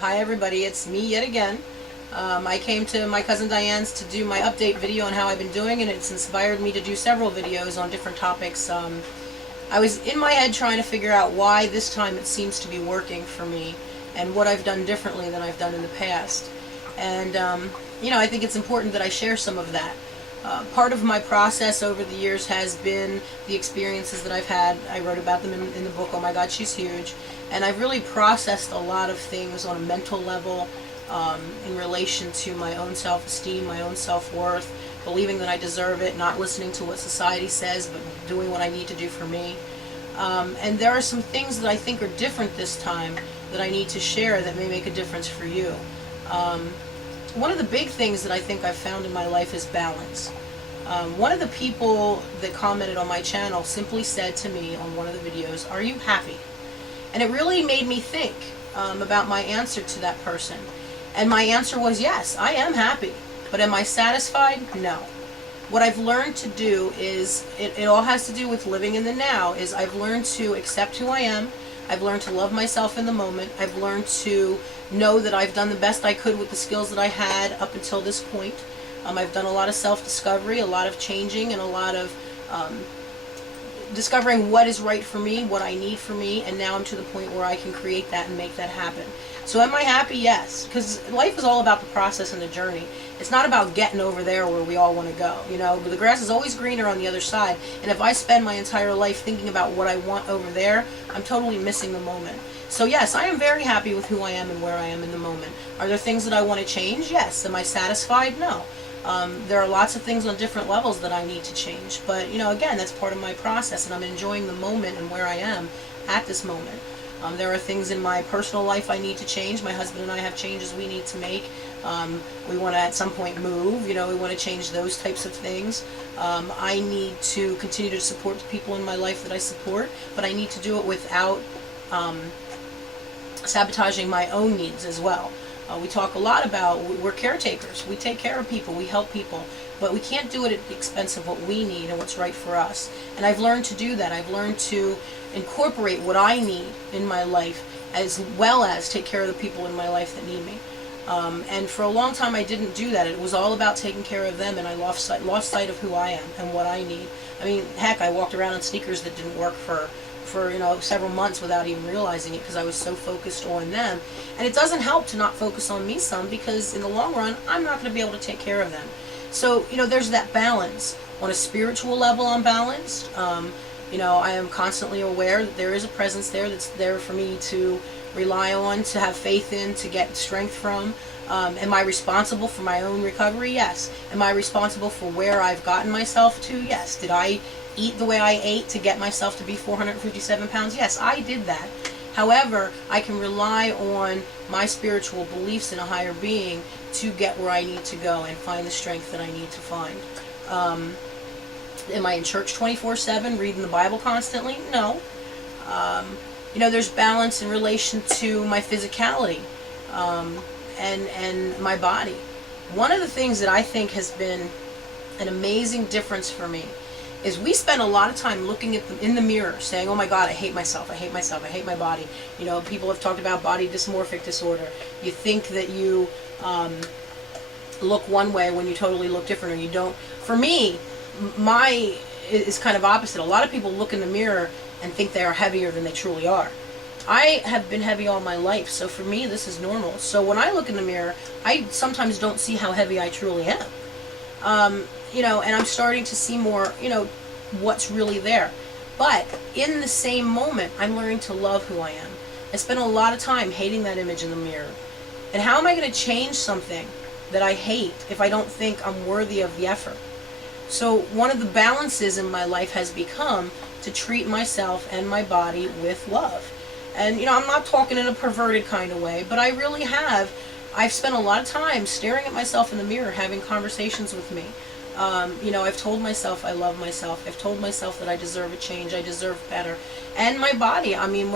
Hi everybody, it's me yet again. I came to my cousin Diane's to do my update video on how I've been doing, and it's inspired me to do several videos on different topics. I was in my head trying to figure out why this time it seems to be working for me and what I've done differently than I've done in the past. And, I think it's important that I share some of that. Part of my process over the years has been the experiences that I've had. I wrote about them in the book, Oh My God, She's Huge. And I've really processed a lot of things on a mental level in relation to my own self-esteem, my own self-worth, believing that I deserve it, not listening to what society says, but doing what I need to do for me. And there are some things that I think are different this time that I need to share that may make a difference for you. One of the big things that I think I've found in my life is balance. One of the people that commented on my channel simply said to me on one of the videos, "Are you happy?" And it really made me think about my answer to that person. And my answer was, yes, I am happy. But am I satisfied? No. What I've learned to do is, it all has to do with living in the now, is I've learned to accept who I am. I've learned to love myself in the moment. I've learned to know that I've done the best I could with the skills that I had up until this point. I've done a lot of self-discovery, a lot of changing, and a lot of discovering what is right for me, what I need for me, and now I'm to the point where I can create that and make that happen. So am I happy? Yes, because life is all about the process and the journey. It's not about getting over there where we all want to go. The grass is always greener on the other side, and if I spend my entire life thinking about what I want over there, I'm totally missing the moment. So yes, I am very happy with who I am and where I am in the moment. Are there things that I want to change? Yes. Am I satisfied? No. There are lots of things on different levels that I need to change. But, again, that's part of my process, and I'm enjoying the moment and where I am at this moment. There are things in my personal life I need to change. My husband and I have changes we need to make. We want to at some point move. We want to change those types of things. I need to continue to support the people in my life that I support, but I need to do it without sabotaging my own needs as well. We talk a lot about we're caretakers. We take care of people. We help people. But we can't do it at the expense of what we need and what's right for us. And I've learned to do that. I've learned to incorporate what I need in my life as well as take care of the people in my life that need me. And for a long time I didn't do that. It was all about taking care of them, and I lost sight of who I am and what I need. I mean, heck, I walked around in sneakers that didn't work for several months without even realizing it because I was so focused on them. And it doesn't help to not focus on me some, because in the long run I'm not going to be able to take care of them. So there's that balance. On a spiritual level, I'm balanced. I am constantly aware that there is a presence there that's there for me to rely on, to have faith in, to get strength from. Am I responsible for my own recovery? Yes. Am I responsible for where I've gotten myself to? Yes. Did I eat the way I ate to get myself to be 457 pounds? Yes, I did that. However, I can rely on my spiritual beliefs in a higher being to get where I need to go and find the strength that I need to find. Am I in church 24/7, reading the Bible constantly? No. There's balance in relation to my physicality and my body. One of the things that I think has been an amazing difference for me is we spend a lot of time looking at in the mirror saying, oh my God, I hate myself, I hate myself, I hate my body. People have talked about body dysmorphic disorder. You think that you look one way when you totally look different, or you don't. For me, my is kind of opposite. A lot of people look in the mirror and think they are heavier than they truly are. I have been heavy all my life, so for me this is normal. So when I look in the mirror, I sometimes don't see how heavy I truly am. And I'm starting to see more, what's really there. But in the same moment, I'm learning to love who I am. I spend a lot of time hating that image in the mirror. And how am I going to change something that I hate if I don't think I'm worthy of the effort? So one of the balances in my life has become to treat myself and my body with love. And, I'm not talking in a perverted kind of way, but I really have. I've spent a lot of time staring at myself in the mirror, having conversations with me. I've told myself I love myself. I've told myself that I deserve a change. I deserve better. And my body. I mean,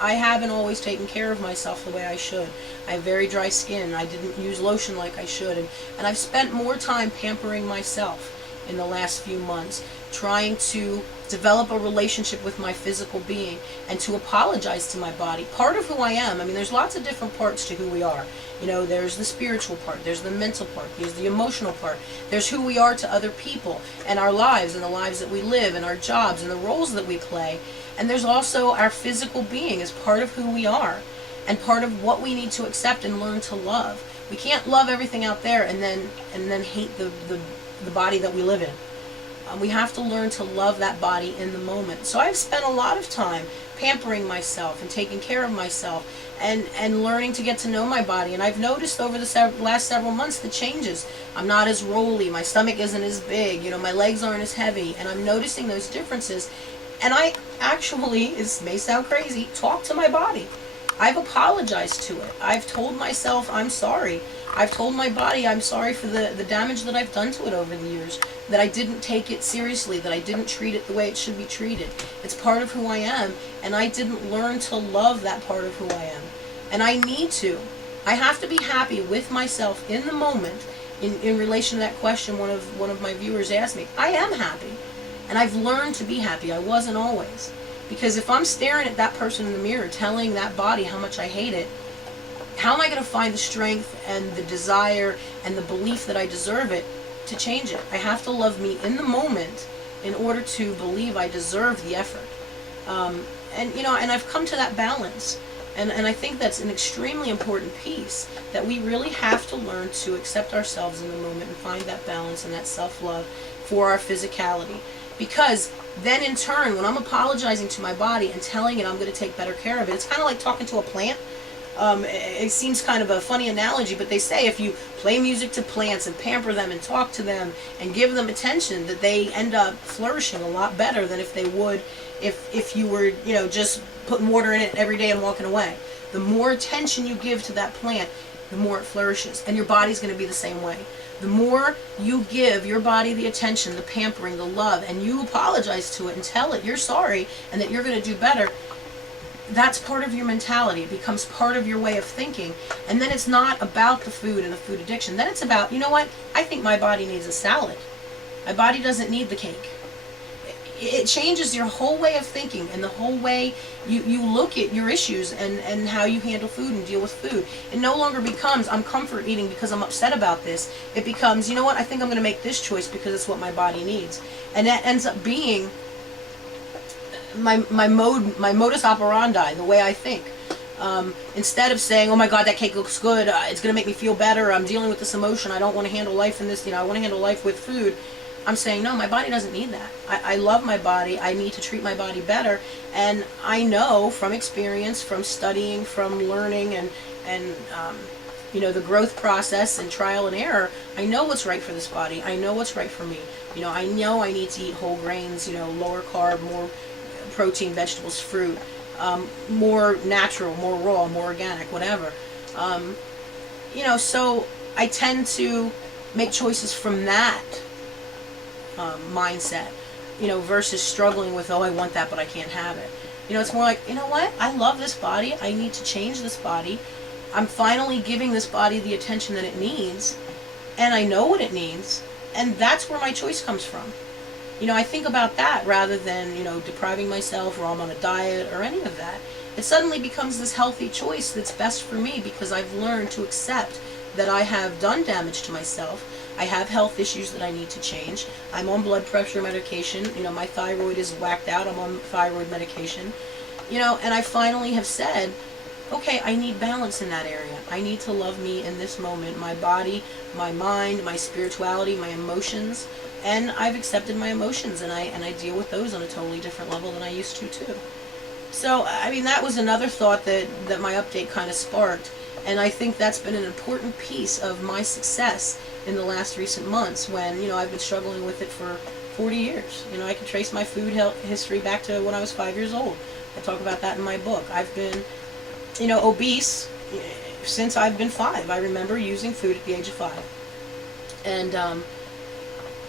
I haven't always taken care of myself the way I should. I have very dry skin. I didn't use lotion like I should. And I've spent more time pampering myself in the last few months, trying to develop a relationship with my physical being, and to apologize to my body. Part of who I am, I mean, there's lots of different parts to who we are. You know, there's the spiritual part, there's the mental part, there's the emotional part, there's who we are to other people, and our lives, and the lives that we live, and our jobs, and the roles that we play. And there's also our physical being as part of who we are, and part of what we need to accept and learn to love. We can't love everything out there and then hate the body that we live in. We have to learn to love that body in the moment. So I've spent a lot of time pampering myself and taking care of myself and learning to get to know my body. And I've noticed over the last several months the changes. I'm not as rolly, my stomach isn't as big, you know, my legs aren't as heavy, and I'm noticing those differences. And I actually, it may sound crazy, talk to my body. I've apologized to it. I've told myself I'm sorry. I've told my body I'm sorry for the damage that I've done to it over the years, that I didn't take it seriously, that I didn't treat it the way it should be treated. It's part of who I am, and I didn't learn to love that part of who I am. And I need to. I have to be happy with myself in the moment. In relation to that question one of my viewers asked me, I am happy. And I've learned to be happy. I wasn't always. Because if I'm staring at that person in the mirror, telling that body how much I hate it, how am I going to find the strength and the desire and the belief that I deserve it to change it? I have to love me in the moment in order to believe I deserve the effort. And you know, and I've come to that balance. And I think that's an extremely important piece, that we really have to learn to accept ourselves in the moment and find that balance and that self-love for our physicality. Because then in turn, when I'm apologizing to my body and telling it I'm going to take better care of it, it's kind of like talking to a plant. It seems kind of a funny analogy, but they say if you play music to plants and pamper them and talk to them and give them attention, that they end up flourishing a lot better than if they would if you were, you know, just putting water in it every day and walking away. The more attention you give to that plant, the more it flourishes. And your body's going to be the same way. The more you give your body the attention, the pampering, the love, and you apologize to it and tell it you're sorry and that you're going to do better, that's part of your mentality. It becomes part of your way of thinking. And then it's not about the food and the food addiction. Then it's about, you know what, I think my body needs a salad. My body doesn't need the cake. It changes your whole way of thinking and the whole way you look at your issues and how you handle food and deal with food. It no longer becomes, I'm comfort eating because I'm upset about this. It becomes, you know what, I think I'm going to make this choice because it's what my body needs. And that ends up being my modus operandi, the way I think. Instead of saying, oh my God, that cake looks good, it's going to make me feel better, I'm dealing with this emotion, I don't want to handle life in this, you know, I want to handle life with food. I'm saying, no, my body doesn't need that. I love my body. I need to treat my body better. And I know from experience, from studying, from learning, and you know, the growth process and trial and error, I know what's right for this body. I know what's right for me. You know I need to eat whole grains, you know, lower carb, more protein, vegetables, fruit, more natural, more raw, more organic, whatever. You know, so I tend to make choices from that mindset, you know, versus struggling with, oh, I want that, but I can't have it. You know, it's more like, you know what? I love this body. I need to change this body. I'm finally giving this body the attention that it needs, and I know what it needs, and that's where my choice comes from. You know, I think about that rather than, you know, depriving myself or I'm on a diet or any of that. It suddenly becomes this healthy choice that's best for me because I've learned to accept that I have done damage to myself. I have health issues that I need to change. I'm on blood pressure medication. You know, my thyroid is whacked out. I'm on thyroid medication. You know, and I finally have said, okay, I need balance in that area. I need to love me in this moment, my body, my mind, my spirituality, my emotions. And I've accepted my emotions, and I deal with those on a totally different level than I used to too. So, I mean, that was another thought that my update kind of sparked. And I think that's been an important piece of my success in the last recent months when, you know, I've been struggling with it for 40 years. You know, I can trace my food history back to when I was 5 years old. I talk about that in my book. I've been, you know, obese since I've been 5. I remember using food at the age of 5. And,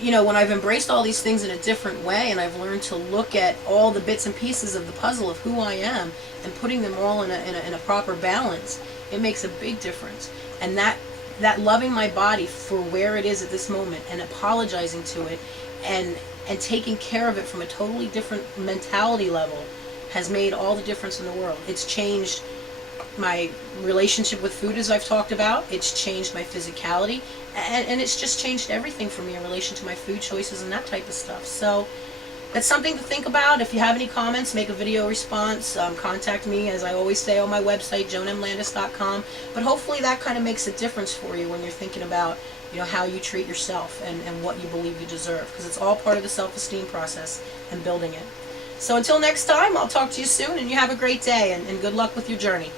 you know, when I've embraced all these things in a different way and I've learned to look at all the bits and pieces of the puzzle of who I am and putting them all in a proper balance, it makes a big difference. And that loving my body for where it is at this moment and apologizing to it and and taking care of it from a totally different mentality level has made all the difference in the world. It's changed my relationship with food, as I've talked about. It's changed my physicality, and it's just changed everything for me in relation to my food choices and that type of stuff. So that's something to think about. If you have any comments, make a video response. Contact me, as I always say, on my website, joanmlandis.com. But hopefully that kind of makes a difference for you when you're thinking about, how you treat yourself and what you believe you deserve, because it's all part of the self-esteem process and building it. So until next time, I'll talk to you soon, and you have a great day, and good luck with your journey.